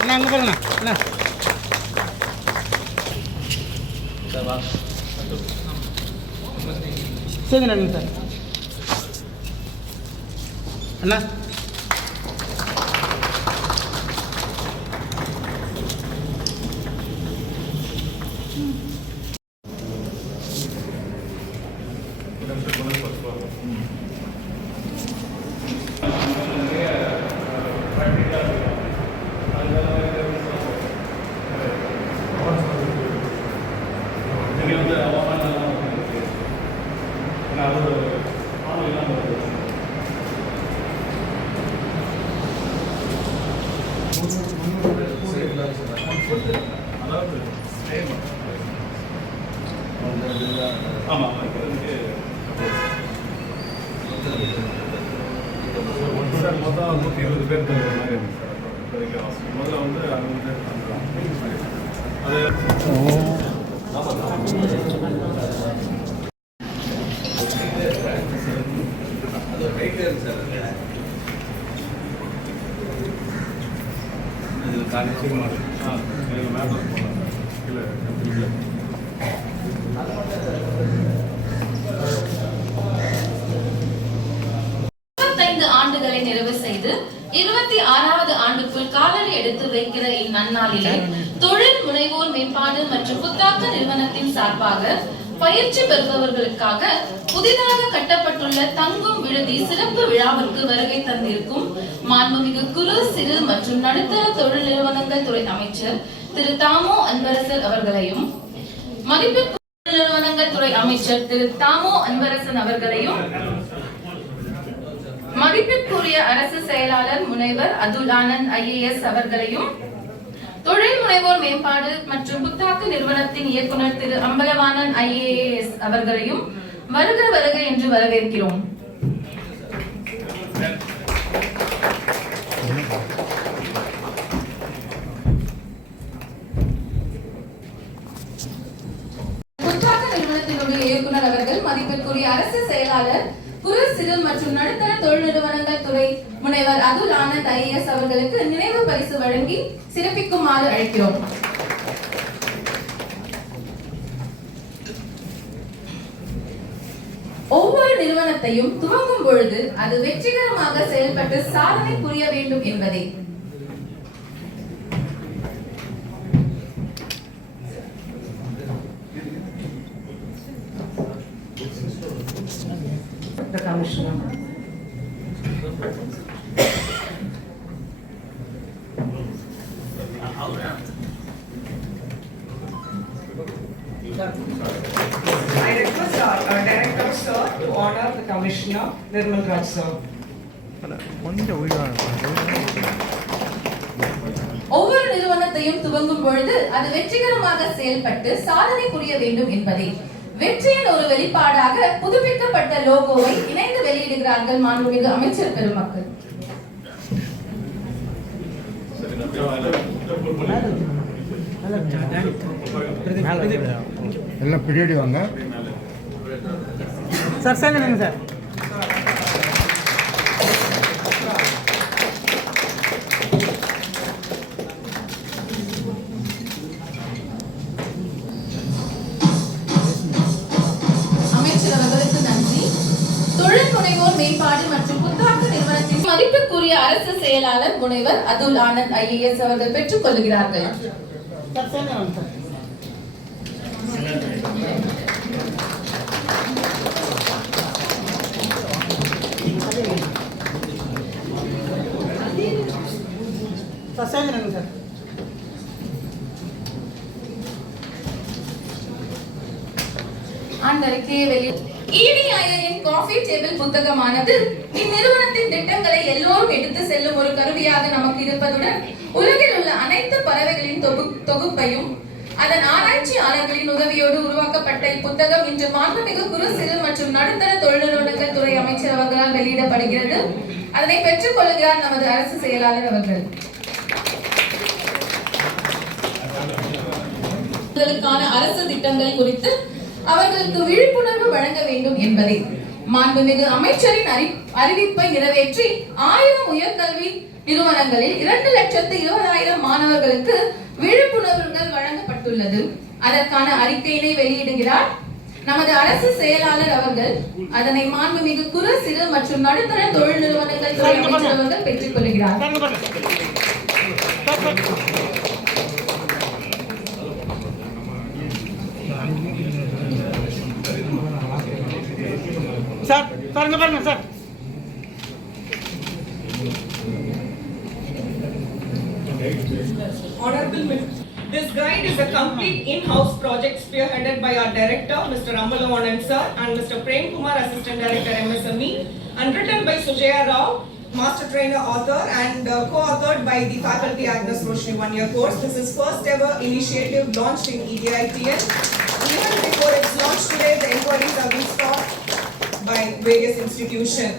அண்ணா அங்கே பாருங்கண்ணா அண்ணா சரிங்கண்ணா சார் அண்ணா மொத்தம் 120 பேர் முதல்ல வந்து ஆண்டுகளை நிறைவு செய்து 26வது ஆண்டுக்குள் காலடி எடுத்து வைக்கிற இந்நன்னாளிலே தொழில் முனைவோர் மேம்பாடு மற்றும் புத்தாக்க நிறுவனத்தின் சார்பாக பயிற்சி பெறுபவர்களுக்காக புதிதாக கட்டப்பட்டுள்ள தங்கும் விடுதி சிறப்பு விழாவிற்கு வருகை தந்திருக்கும் மாண்புமிகு குறு சிறு மற்றும் நடுத்தர தொழில் நிறுவனங்கள் துறை அமைச்சர் திரு தாமோ அன்பரசன் அவர்களையும் மதிப்பு நிறுவனங்கள் துறை அமைச்சர் திரு தாமோ அன்பரசன் அவர்களையும் மதிப்பிற்குரிய அரசு செயலாளர் முனைவர் அதுல் ஆனந்த் IAS அவர்களையும் தொழில் முனைவோர் மேம்பாடு மற்றும் புத்தாக்க நிறுவனத்தின் இயக்குனர் திரு அம்பலவாணன் IAS அவர்களையும் வருக வருக என்று வரவேற்கிறோம். புத்தாக்க நிறுவனத்தினுடைய இயக்குனர் அவர்கள் மதிப்பிற்குரிய அரசு செயலாளர் குறு சிறு மற்றும் நடுத்தர தொழில் நிறுவனங்கள் துறை முனைவர் அதுல் ஆனந்த் IAS அவர்களுக்கு நினைவு பரிசு வழங்கி சிறப்பிக்குமாறு அழைக்கிறோம். ஒவ்வொரு நிறுவனத்தையும் துவங்கும் பொழுது அது வெற்றிகரமாக செயல்பட்டு சாதனை புரிய வேண்டும் என்பதே the commissioner. I request our director sir to honor the commissioner Nirmal Raj sir. ஒவ்வொரு நிறுவனத்தையும் துவங்கும் பொழுது அது வெற்றிகரமாக செயல்பட்டு சாதனை புரிய வேண்டும் என்பதே வெற்றியின் ஒரு வெளிப்பாடாக புதுப்பிக்கப்பட்ட லோகோவை இணைந்து வெளியிடுகிறார்கள் மாண்புமிகு அமைச்சர் பெருமக்கள். எல்லாம் பின்னாடி வாங்க சார் சரிங்க சார் மேம்பாடு மற்றும் புத்தாக்க நிறுவனத்தின் மதிப்புக்குரிய அரசு செயலாளர் முனைவர் அதுல் ஆனந்த் IAS அவர்கள் பெற்றுக் கொள்கிறார்கள். ஆண்டறிக்கையை வெளியிட்டு EDIN காஃபி டேபிள் புத்தகமானது இந்நிறுவனத்தின் திட்டங்களை எல்லோரும் எடுத்து செல்லும் ஒரு கருவியாக நமக்கு இருப்பதுடன் உலகில் உள்ள அனைத்து பறவைகளின் தொகுப்பையும் அதன் ஆராய்ச்சியாளர்களின் உதவியோடு உருவாக்கப்பட்ட இப்புத்தகம் இன்று மாண்புமிகு குறு சிறு மற்றும் நடுத்தர தொழில் நிறுவனங்கள் துறை அமைச்சர் அவர்களால் வெளியிடப்படுகிறது. அதனை பெற்றுக் கொள்கிறார் நமது அரசு செயலாளர் அவர்கள். அரசு திட்டங்கள் குறித்து அவர்களுக்கு விழிப்புணர்வு வழங்க வேண்டும் என்பதை மாண்புமிகு அமைச்சரின் அறிவிப்பை நிறைவேற்றி 1000 உயர்கல்வி நிறுவனங்களில் 2,20,000 மாணவர்களுக்கு விழிப்புணர்வுகள் வழங்கப்பட்டுள்ளது. அதற்கான அறிக்கையினை வெளியிடுகிறார் நமது அரசு செயலாளர் அவர்கள். அதனை மாண்புமிகு குறு சிறு மற்றும் நடுத்தர தொழில் நிறுவனங்கள் துறை அமைச்சர் அவர்கள் பெற்றுக் கொள்கிறார். சார் பாருங்க பாருங்க sir. Honorable Minister, this guide is a complete in-house project spearheaded by our director, Mr. Ramalawanan sir, and Mr. Prem Kumar, Assistant Director MSME, and written by Sujaya Rao, Master Trainer Author, and co-authored by the faculty Agnes Roshni 1-year course. This is first ever initiative launched in EDITN. Even before its launch today, the inquiries have been stopped by various institutions.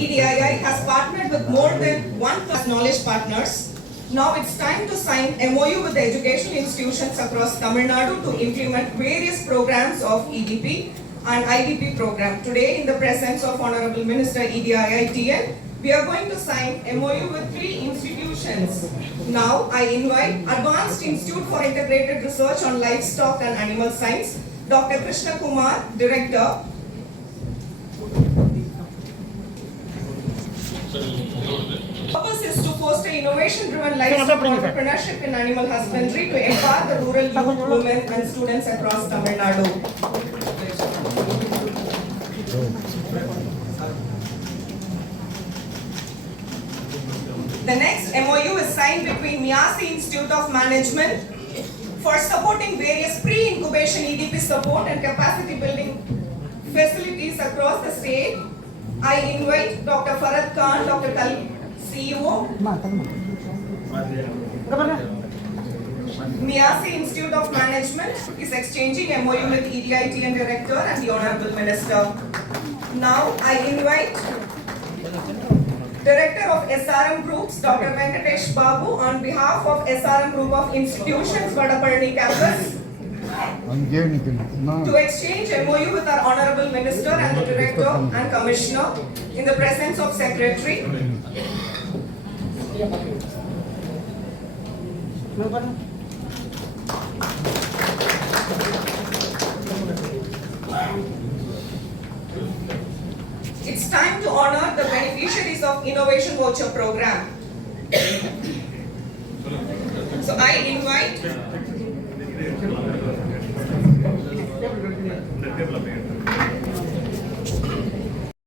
EDII has partnered with more than 1,000 knowledge partners. Now it's time to sign MOU with the educational institutions across Tamil Nadu to implement various programs of EDP and IDP program. Today, in the presence of Honorable Minister EDIITN, we are going to sign MOU with 3 institutions. Now, I invite Advanced Institute for Integrated Research on Livestock and Animal Science, Dr. Krishna Kumar, Director. Purpose is to foster innovation-driven livestock entrepreneurship in animal husbandry to empower the rural youth, women and students across Tamil Nadu. The next MOU is signed between Miyasi Institute of Management for supporting various pre-incubation EDP support and capacity building facilities across the state. I invite Dr. Farad Khan, Dr. Kal, CEO, Miyasi Institute of Management is exchanging MOU with EDITN Director and the Honorable Minister. Now I invite Director of SRM Groups, Dr. Venkatesh Babu, on behalf of SRM Group of Institutions, Vadapalani Campus, to exchange MOU with our Honorable Minister and the Director and Commissioner in the presence of Secretary. It's time to honor the beneficiaries of Innovation Voucher Program. So I invite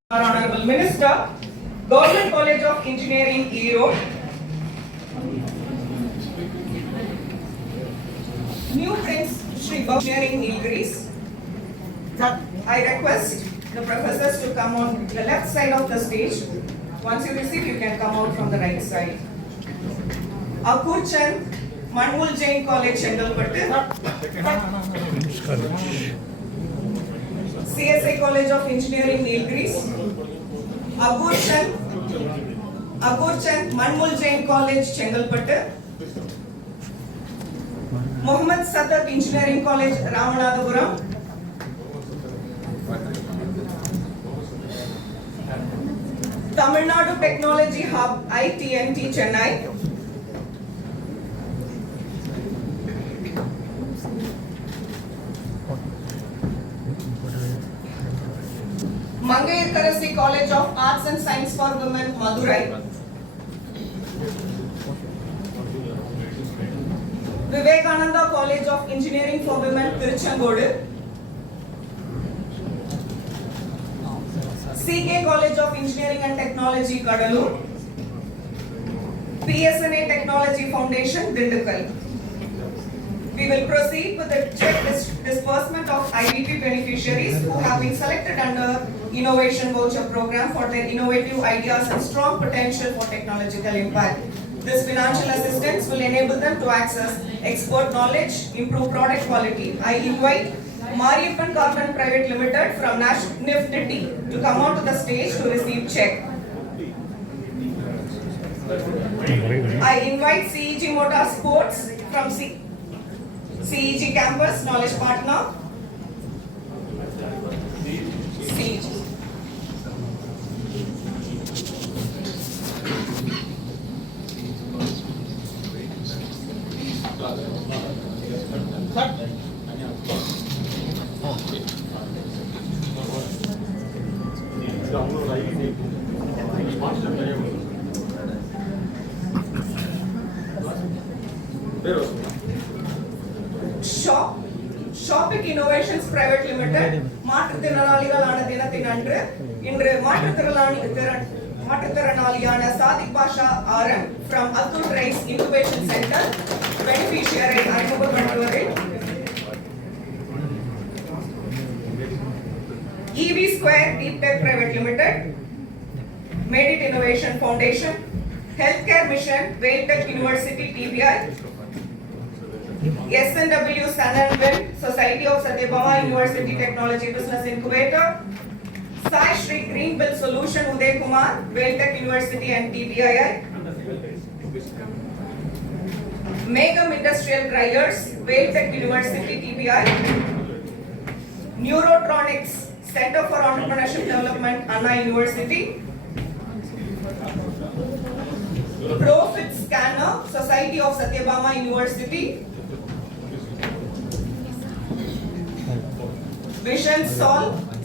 our Honorable Minister, Government College of Engineering, Erode, New Prince Shri Engineering, Nilgiris. I request the professors to come on the left side of the stage. Once you receive, you can come out from the right side. Akur Chand, Manmul Jain College, Chengalpattu. CSI College of Engineering, Nilgiris. Akur Chand, Manmul Jain College, Chengalpattu. Mohammed Sadat Engineering College, Ramanathapuram. Tamil Nadu Technology Hub, ITNT, Chennai. Mangayakkarasi College of Arts and Science for Women, Madurai. Vivekananda College of Engineering for Women, Tiruchengodu. CK College of Engineering and Technology, Kadalur. PSNA Technology Foundation, Dindigul. We will proceed with the check disbursement of IDP beneficiaries who have been selected under Innovation Voucher Program for their innovative ideas and strong potential for technological impact. This financial assistance will enable them to access expert knowledge, improve product quality. I invite Mariappan Carbon Private Limited from NIFTT to come onto the stage to receive check. I invite CEG Motorsports from CEG Campus, knowledge partner. CEG. Shopic Innovations Private Limited மாற்றுத்திறனாளிகளான தினத்தினன்று இன்று மாற்றுத்திறனாளியான சாதிக் பாஷா RM from Atul Rais Incubation Center beneficiary அறிமுகப்படுத்துவதில் EV Square Deep Tech Private Limited, Medit Innovation Foundation, Healthcare Mission, Vailtech University TBI, SNW Sun and Wind, Society of Satyabama University Technology Business Incubator, Sai Shri Green Bill Solution Uday Kumar, Vailtech University and TBII, Megam Industrial Grinders, Vailtech University TBI, Neurotronics Center for Entrepreneurship Development, Anna University, Profit Scanner, Society of Satyabama University, Vision Sol,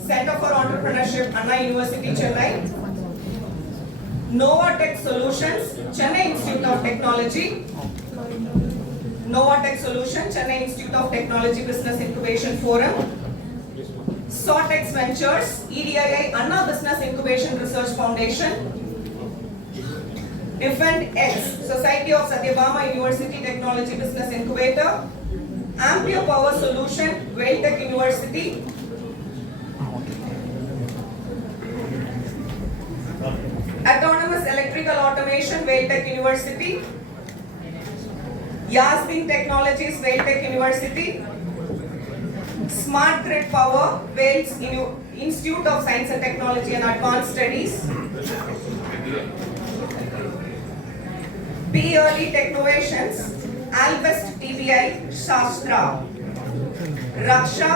Center for Entrepreneurship, Anna University, Chennai, Novatech Solutions, Chennai Institute of Technology, Novatech Solutions, Chennai Institute of Technology Business Incubation Forum, Sortex Ventures, EDII, Anna Business Incubation Research Foundation, Defend X, Society of Satyabama University Technology Business Incubator, Ampere Power Solution, Vailtech University, Autonomous Electrical Automation, Vailtech University, Yasmin Technologies, Vailtech University, Smart Grid Power, Wales Institute of Science and Technology and Advanced Studies, P Early Technovations, Albest TBI, Shastra, Raksha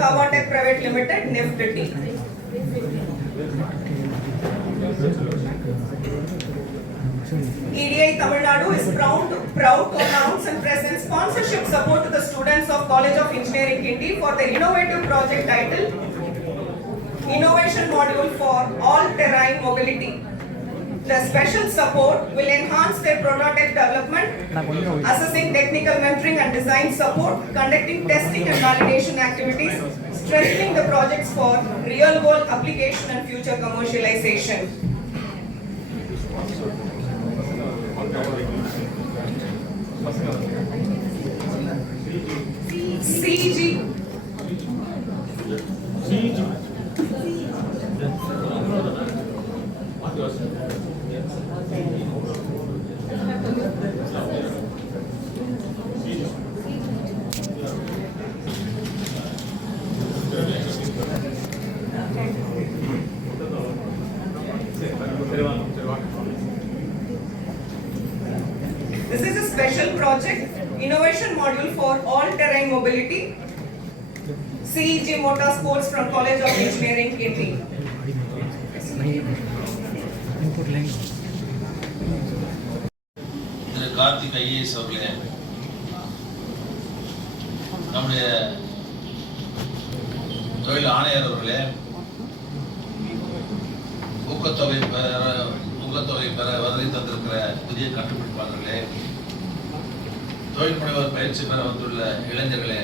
Kavatech Private Limited, Nifty. EDI Tamil Nadu is proud to announce and present sponsorship support to the students of College of Engineering Kindy for the innovative project titled Innovation Module for All-Terrain Mobility. The special support will enhance their prototype development, assessing technical mentoring and design support, conducting testing and validation activities, strengthening the projects for real-world application and future commercialization. CEG. This is a special project, Innovation Module for All-Terrain Mobility, CEG Motorsports from College of Engineering, Kindy. Thiru Karthik IAS அவர்களே, நம்முடைய தொழில் ஆணையர் அவர்களே, ஊக்கத்தொகை பெற வருகை தந்திருக்கிற புதிய கண்டுபிடிப்பாளர்களே, தொழில் முனைவர் பயிற்சி பெற வந்துள்ள இளைஞர்களே,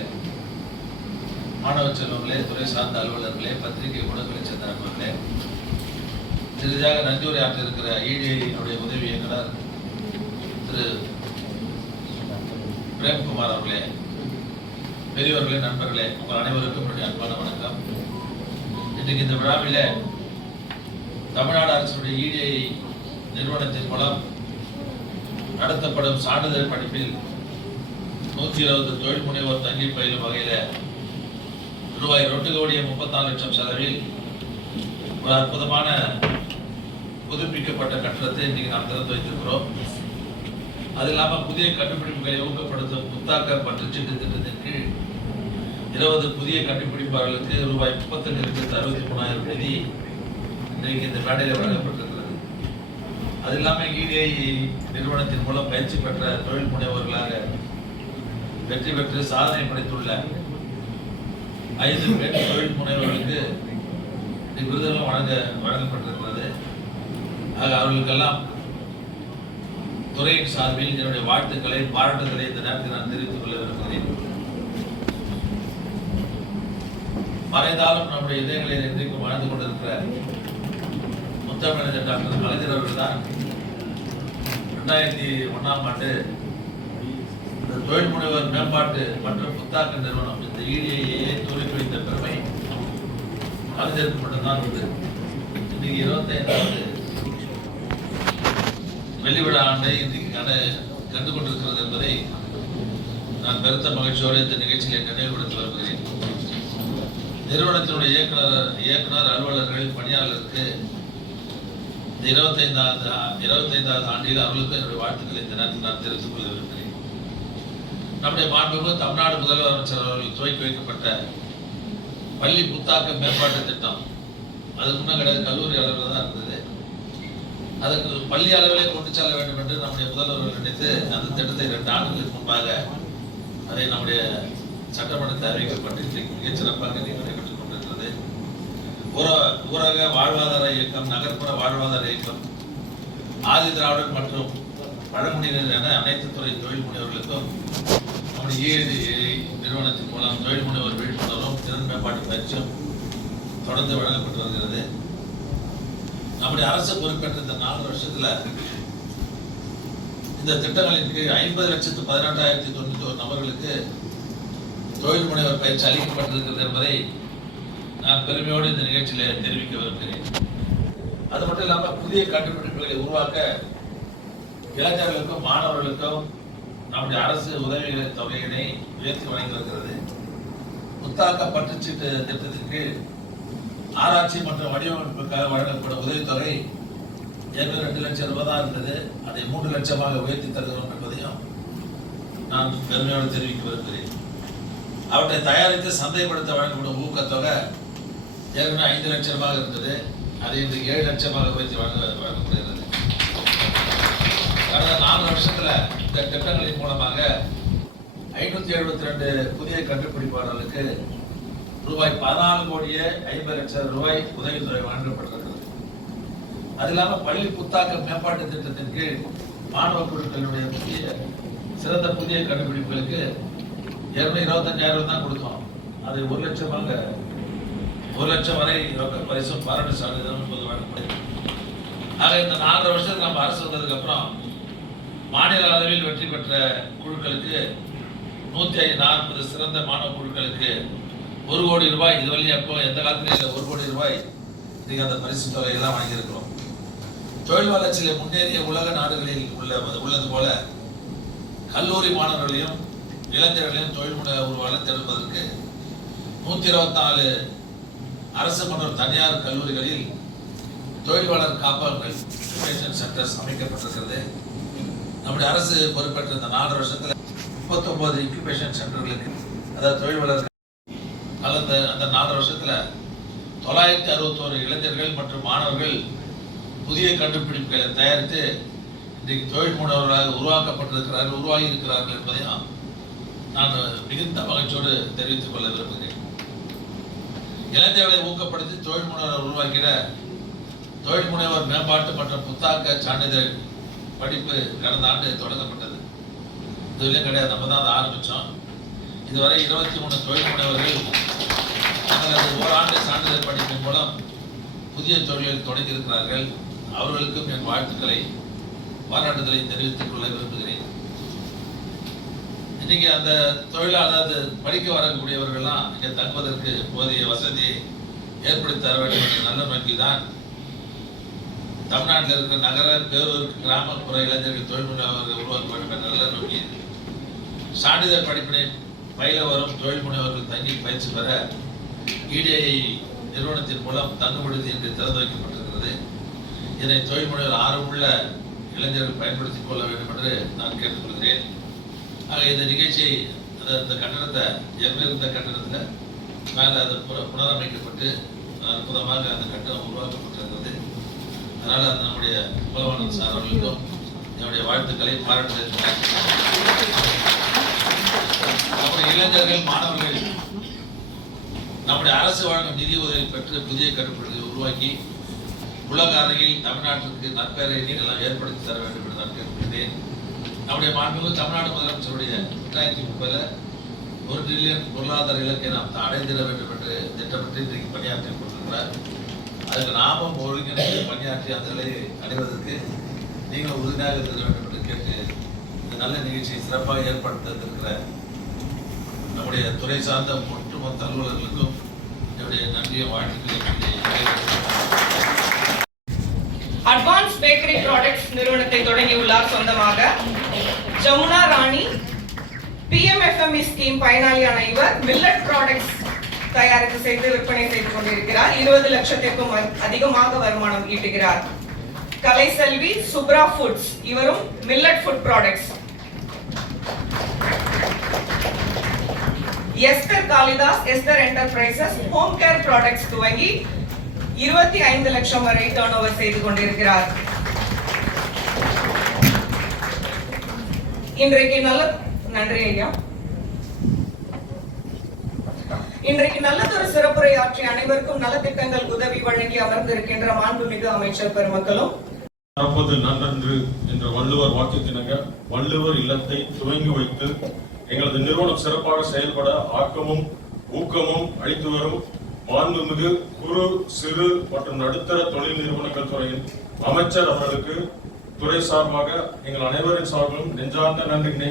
மாணவ செல்வங்களே, துறை சார்ந்த அலுவலர்களே, பத்திரிகை ஊடகங்களை சேர்ந்த நண்பர்களே, இறுதியாக நன்றியுரை ஆற்ற இருக்கிற EDI உதவி இயக்குனர் திரு பிரேம்குமார் அவர்களே, பெரியவர்களே, நண்பர்களே, உங்கள் அனைவருக்கும் என்னுடைய அன்பான வணக்கம். இன்றைக்கு இந்த விழாவில் தமிழ்நாடு அரசுடைய EDI நிறுவனத்தின் மூலம் நடத்தப்படும் சான்றிதழ் படிப்பில் 120 தொழில் முனைவோர் தங்கி பயிலும் வகையில் ரூபாய் 2,34,00,000 செலவில் ஒரு அற்புதமான புதுப்பிக்கப்பட்ட கட்டடத்தை இன்றைக்கு நாம் திறந்து வைத்திருக்கிறோம். அது இல்லாமல் புதிய கண்டுபிடிப்புகளை ஊக்கப்படுத்தும் புத்தாக்க பற்றுச்சீட்டு திட்டத்தின் கீழ் 20 புதிய கண்டுபிடிப்பாளர்களுக்கு ரூபாய் 38,63,000 நிதி இன்றைக்கு இந்த மேடையில் வழங்கப்பட்டிருக்கிறது. அது இல்லாமல் EDI நிறுவனத்தின் மூலம் பயிற்சி பெற்ற தொழில் முனைவோர்களாக வெற்றி பெற்று சாதனை படைத்துள்ள 5 பெண் தொழில் முனைவோர்களுக்கு விருதுகளும் வழங்கப்பட்டிருக்கிறது. ஆக அவர்களுக்கெல்லாம் துறையின் சார்பில் என்னுடைய வாழ்த்துக்களை பாராட்டுகளை இந்த நேரத்தில் நான் தெரிவித்துக் கொள்ள விரும்புகிறேன். மறைந்தாலும் நம்முடைய இதயங்களில் இன்றைக்கும் வாழ்ந்து கொண்டிருக்கிற முத்தமிழர் டாக்டர் கலைஞர் அவர்கள் தான் 2001ஆம் ஆண்டு இந்த தொழில் முனைவர் மேம்பாட்டு மற்றும் புத்தாக்க நிறுவனம் இந்த EDI துவக்கி வைத்த பெருமை கலைஞருக்கு மட்டும்தான் உண்டு. இன்னைக்கு 25வது வெள்ளி விழா ஆண்டை இன்றைக்கு கண்டு கொண்டிருக்கிறது என்பதை நான் பெருத்த மகிழ்ச்சியோடு இந்த நிகழ்ச்சியை நினைவுபடுத்தி வருகிறேன். நிறுவனத்தினுடைய இயக்குனர் அலுவலர்கள் பணியாளர்களுக்கு இந்த 25வது ஆண்டில் அவர்களுக்கு என்னுடைய வாழ்த்துக்களை இந்த நேரத்தில் நான் தெரிவித்துக் கொள்ள விரும்புகிறேன். நம்முடைய மாண்புமிகு தமிழ்நாடு முதல்வர் அமைச்சர் அவர்கள் துவக்கி வைக்கப்பட்ட பள்ளி புத்தாக்க மேம்பாட்டு திட்டம் அது முன்ன கிடையாது, கல்லூரி அளவில் தான் இருந்தது. அதற்கு பள்ளி அளவிலே கொண்டு செல்ல வேண்டும் என்று நம்முடைய முதல்வர்கள் நினைத்து அந்த திட்டத்தை 2 ஆண்டுகளுக்கு முன்பாக அதை நம்முடைய சட்டமன்றத்தில் அறிவிக்கப்பட்டு மிகச்சிறப்பாக நடைபெற்றுக் கொண்டிருக்கிறது. ஊரக வாழ்வாதார இயக்கம், நகர்ப்புற வாழ்வாதார இயக்கம், ஆதி திராவிடர் மற்றும் பழங்குடியினர் என அனைத்து துறை தொழில் முனைவர்களுக்கும் நம்முடைய EDI நிறுவனத்தின் மூலம் தொழில் முனைவர் விழிப்புணர்வும் திறன் மேம்பாட்டு பயிற்சியும் தொடர்ந்து வழங்கப்பட்டு வருகிறது. நம்முடைய அரசு பொறுப்பேற்ற இந்த 4 வருஷத்துல இந்த திட்டங்களின் கீழ் 50,18,091 நபர்களுக்கு தொழில் முனைவர் பயிற்சி அளிக்கப்பட்டிருக்கிறது என்பதை நான் பெருமையோடு இந்த நிகழ்ச்சியில தெரிவிக்க விரும்புகிறேன். அது மட்டும் இல்லாமல் புதிய கண்டுபிடிப்புகளை உருவாக்க இளைஞர்களுக்கும் மாணவர்களுக்கும் நம்முடைய அரசு உதவி தொகையினை உயர்த்தி வழங்கி வருகிறது. புத்தாக்க பற்றுச்சீட்டு திட்டத்தின் கீழ் ஆராய்ச்சி மற்றும் வடிவமைப்புக்காக வழங்கப்படும் உதவித்தொகை ஏற்கனவே 2 லட்சம் ரூபாய் தான் இருந்தது. அதை 3 லட்சமாக உயர்த்தி தருகிறோம் என்பதையும் நான் பெருமையோடு தெரிவிக்க விரும்புகிறேன். அவற்றை தயாரித்து சந்தைப்படுத்த வழங்கப்படும் ஊக்கத்தொகை ஏற்கனவே 5 லட்சம் ரூபாய் இருந்தது. அதை இன்றைக்கு 7 லட்சமாக உயர்த்தி வழங்கப்படுகிறது. கடந்த 4 வருஷத்துல இந்த திட்டங்களின் மூலமாக 572 புதிய கண்டுபிடிப்பாளர்களுக்கு ரூபாய் 14,50,00,000 உதவித்தொகை வழங்கப்பட்டிருக்கிறது. அது இல்லாமல் பள்ளி புத்தாக்க மேம்பாட்டு திட்டத்தின் கீழ் மாணவ குழுக்களுடைய சிறந்த புதிய கண்டுபிடிப்புகளுக்கு 225,000 தான் கொடுத்தோம். அதை 1 லட்சமாக 1 லட்சம் வரை ரொக்க பரிசும் பாராட்டு சான்றிதழும் வழங்கப்படுகிறது. ஆக இந்த 4 வருஷத்துக்கு நம்ம அரசு வந்ததுக்கு அப்புறம் மாநில அளவில் வெற்றி பெற்ற குழுக்களுக்கு 140 சிறந்த மாணவ குழுக்களுக்கு 1 கோடி ரூபாய், இதுவரை எப்போ எந்த காலத்திலும் இல்லை, 1 கோடி ரூபாய் இன்னைக்கு அந்த பரிசு தொகையெல்லாம் வாங்கியிருக்கிறோம். தொழில் வளர்ச்சியில் முன்னேறிய உலக நாடுகளில் உள்ளது போல கல்லூரி மாணவர்களையும் இளைஞர்களையும் தொழில் முனைவோர் வளர்த்தெடுப்பதற்கு 124 அரசு மற்றும் தனியார் கல்லூரிகளில் தொழில் வளர் காப்பகங்கள் சென்டர்ஸ் அமைக்கப்பட்டிருக்கிறது. நம்முடைய அரசு பொறுப்பேற்ற இந்த 4 வருஷத்துல 39 இன்குபேஷன் சென்டர்களுக்கு, அதாவது தொழில் வளர் அந்த 4 வருஷத்துல 961 இளைஞர்கள் மற்றும் மாணவர்கள் புதிய கண்டுபிடிப்புகளை தயாரித்து இன்றைக்கு தொழில் முனைவர்களாக உருவாகி இருக்கிறார்கள் என்பதையும் நான் மிகுந்த மகிழ்ச்சியோடு தெரிவித்துக் கொள்ள விரும்புகிறேன். இளைஞர்களை ஊக்கப்படுத்தி தொழில் முனைவர் உருவாக்கிட தொழில் முனைவர் மேம்பாட்டு மற்றும் புத்தாக்க சான்றிதழ் படிப்பு கடந்த ஆண்டு தொடங்கப்பட்டது. இதுவரையும் கிடையாது, நம்ம தான் அதை ஆரம்பித்தோம். இதுவரை 23 தொழில் முனைவர்கள் தங்களது ஓராண்டு சான்றிதழ் படிப்பின் மூலம் புதிய தொழில்கள் தொடங்கியிருக்கிறார்கள். அவர்களுக்கும் என் வாழ்த்துக்களை பாராட்டுதலை தெரிவித்துக் கொள்ள விரும்புகிறேன். இன்னைக்கு அந்த தொழிலாளர் படிக்க வரக்கூடியவர்கள்லாம் இங்கே தங்குவதற்கு போதிய வசதியை ஏற்படுத்தி தர வேண்டும் என்ற நல்ல நோக்கில் தான் தமிழ்நாட்டில் இருக்கிற நகர, பேரூர், கிராமப்புற இளைஞர்கள் தொழில் முனைவர்கள் உருவாக்க வேண்டும் என்ற நல்ல நோக்கி சான்றிதழ் படிப்பினை பயில வரும் தொழில் முனைவர்கள் தங்கி பயிற்சி பெற EDI நிறுவனத்தின் மூலம் தங்குவிடுதி என்று திறந்து வைக்கப்பட்டிருக்கிறது. இதனை தொழில் முனைவர் ஆர்வமுள்ள இளைஞர்கள் பயன்படுத்திக் கொள்ள வேண்டும் என்று நான் கேட்டுக்கொள்கிறேன். ஆக இந்த நிகழ்ச்சியை இந்த கட்டணத்தை இருந்த கட்டணத்தில் மேலே அது புனரமைக்கப்பட்டு அற்புதமாக அந்த கட்டணம் உருவாக்கப்பட்டிருக்கிறது. அதனால் அது நம்முடைய மூலவானந்த சார் அவர்களுக்கும் என்னுடைய வாழ்த்துக்களை பாராட்டுகிறேன். நம்முடைய இளைஞர்கள் மாணவர்கள் நம்முடைய அரசு வழங்கும் நிதி உதவி பெற்று புதிய கட்டுப்பாடுகளை உருவாக்கி உலக அரங்கில் தமிழ்நாட்டிற்கு நற்பெயரை நீங்கள் ஏற்படுத்தி தர வேண்டும் என்று நான் கேட்கிறேன். நம்முடைய மாண்புமிகு தமிழ்நாடு முதலமைச்சருடைய 2030 1 டிரில்லியன் பொருளாதார இலக்கை நாம் அடைந்திட வேண்டும் என்று திட்டமிட்டு இன்றைக்கு பணியாற்றி கொண்டிருக்கிறார். அதுக்கு நாமும் ஒருங்கிணைந்து பணியாற்றி அந்த நிலையை அடைவதற்கு நீங்கள் உறுதியாக இருக்க வேண்டும் என்று கேட்டு இந்த நல்ல நிகழ்ச்சியை சிறப்பாக ஏற்படுத்திருக்கிற நம்முடைய துறை சார்ந்த ஒட்டுமொத்த அலுவலர்களுக்கும் என்னுடைய நன்றியை வாழ்த்துக்களை அட்வான்ஸ் பேக்கரி ப்ராடக்ட்ஸ் நிறுவனத்தை தொடங்கியுள்ளார் சொந்தமாக. ஜமுனா ராணி PMFME ஸ்கீம் பயனாளியான இவர் மில்லட் ப்ராடக்ட்ஸ் தயாரித்து செய்து விற்பனை செய்து கொண்டிருக்கிறார். 20 லட்சத்திற்கும் அதிகமாக வருமானம் ஈட்டுகிறார். கலைசெல்வி சுப்ரா ஃபுட்ஸ், இவரும் millet food products. Esther Kalidas Esther enterprises home care products துவங்கி 25 லட்சம் வரை டர்ன் ஓவர் செய்து கொண்டிருக்கிறார். இன்றைக்கு நன்றி ஐயா. இன்றைக்கு நல்லதொரு சிறப்புரையாற்றிய அனைவருக்கும் நலத்திட்டங்கள் உதவி வழங்கி அமர்ந்திருக்கின்ற மாண்புமிகு அமைச்சர் பெருமக்களும், நடப்பது நன்றன்று என்ற வள்ளுவர் வாக்கியத்தினங்க வள்ளுவர் இல்லத்தை துவங்கி வைத்து எங்களது நிறுவனம் சிறப்பாக செயல்பட ஆக்கமும் ஊக்கமும் அளித்து வரும் மாண்புமிகு குறு சிறு மற்றும் நடுத்தர தொழில் நிறுவனங்கள் துறையின் அமைச்சர் அவர்களுக்கு துறை சார்பாக எங்கள் அனைவரின் சார்பிலும் நெஞ்சார்ந்த நன்றியினை